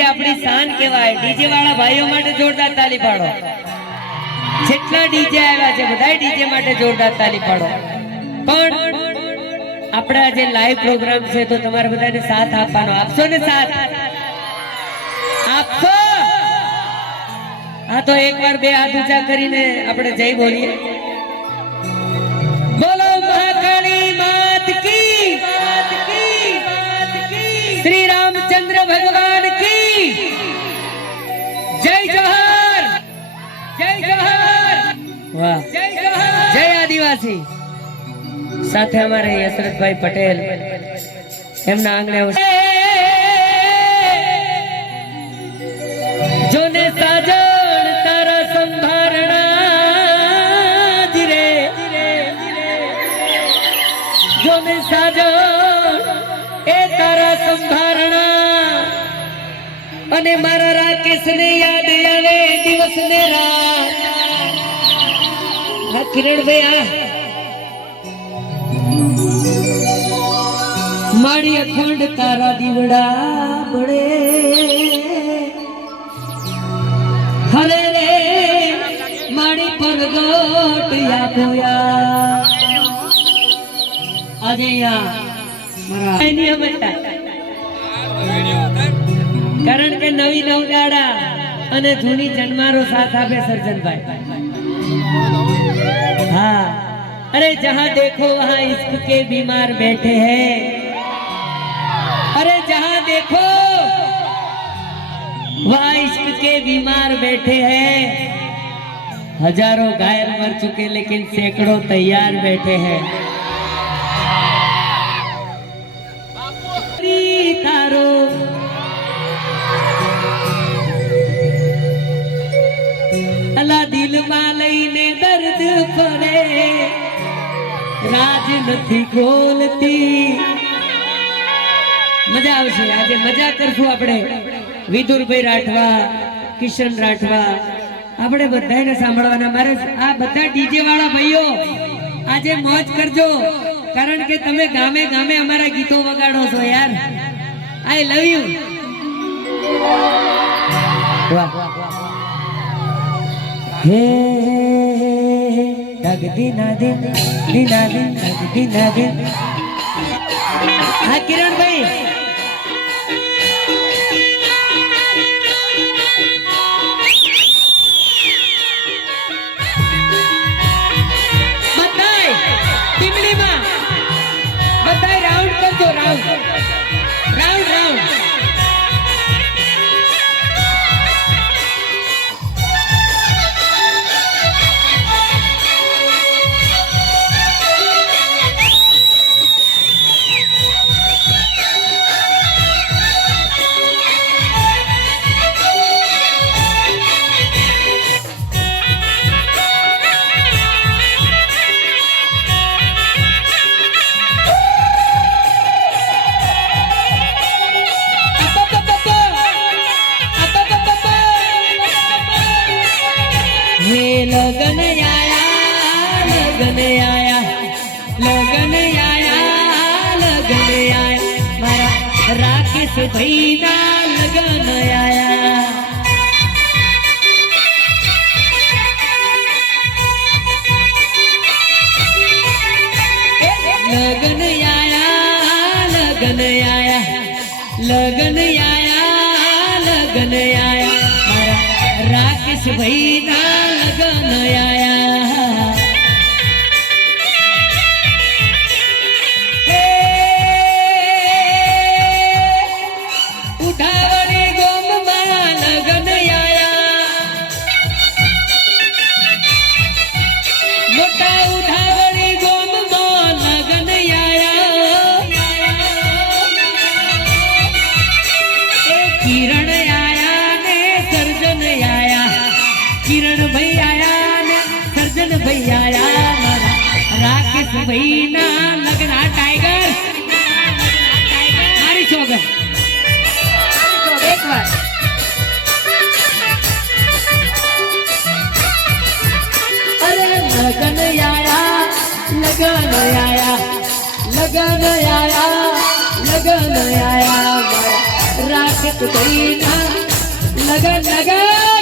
આપણી શાન કહેવાય. ડીજે વાળા ભાઈઓ માટે જોરદાર તાલી પાડો. જેટલા ડીજે આવ્યા છે બધા ડીજે માટે જોરદાર તાલી પાડો. પણ આપણા જે લાઈવ પ્રોગ્રામ છે, તો તમારે બધાને સાથ આપવાનો. આપશો ને સાથ? આપશો? હા તો એકવાર બે હાથ ઊંચા કરીને આપણે જય બોલીએ. જય સાથે અમારે યશરથભાઈ પટેલ, એમના આંગણે. જોને સાજણ તારા ધીરે જોને સાજણ એ તારા સંભારણા અને મારા રાકેશ ને યાદ આવે દિવસ ને રાત કિરણ ભાઈ, આ. મારી અખંડ તારા દીવડા પડે. હરે રે, મારી પરગટ યાદોયા આજે કારણ કે નવી નવ દાડા અને જૂની જન્મારો સાથ આપે સર્જનભાઈ हाँ। अरे जहाँ देखो वहाँ इश्क के बीमार बैठे हैं। अरे जहाँ देखो वहाँ इश्क के बीमार बैठे हैं। हज़ारों घायल मर चुके लेकिन सैकड़ों तैयार बैठे हैं। રાજ નથી ખોલતી. મજા આવશે. આજે મજા કરશું આપણે. વિદુરભાઈ રાઠવા, કિશન રાઠવા. આપણે બધાને સાંભળવાના. મારે આ બધા ડીજે વાળા ભાઈઓ, આજે મોજ કરજો. કારણ કે તમે ગામે ગામે અમારા ગીતો વગાડો છો યાર. આઈ લવ યુ વાહ. હે ડગ દીના દિન દીના દિન ડગ દીના દિન હા કિરણભાઈ રાકેશ ભાઈ ના લગન આયા. લગન આયા લગન આયા. લગન આયા લગન આયા. મારા રાકેશ ભાઈ ના લગન આયા. ઉઠાવણી ગોમમાં લગન આયા. મોટા ઉઠાવણી ગોમમાં લગન આયા. એ કિરણ આયા ને સર્જન આયા. કિરણ ભાઈ આયા ને સર્જન ભાઈ આયા. મારા રાકેશ ભાઈ ના લગન આયા લગન આયા લગન આયા. રાખત કઈ ના લગન લગન.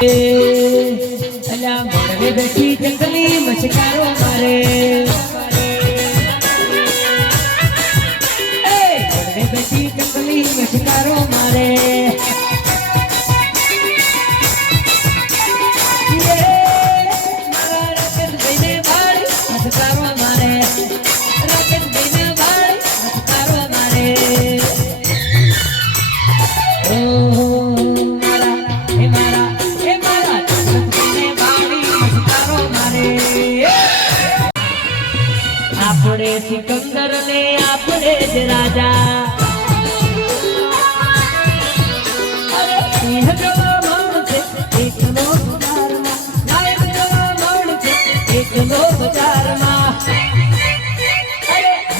અલ્યા મોડવે બેઠી જંગલી મચકારો મારે. આપણે સિકંદર ને આપણે જ રાજા.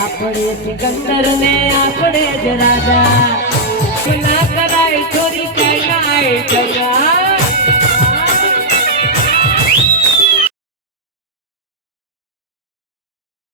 આપણે સિકંદર ને આપણે જ રાજા. કરાય, ચોરી કરાય. ચલા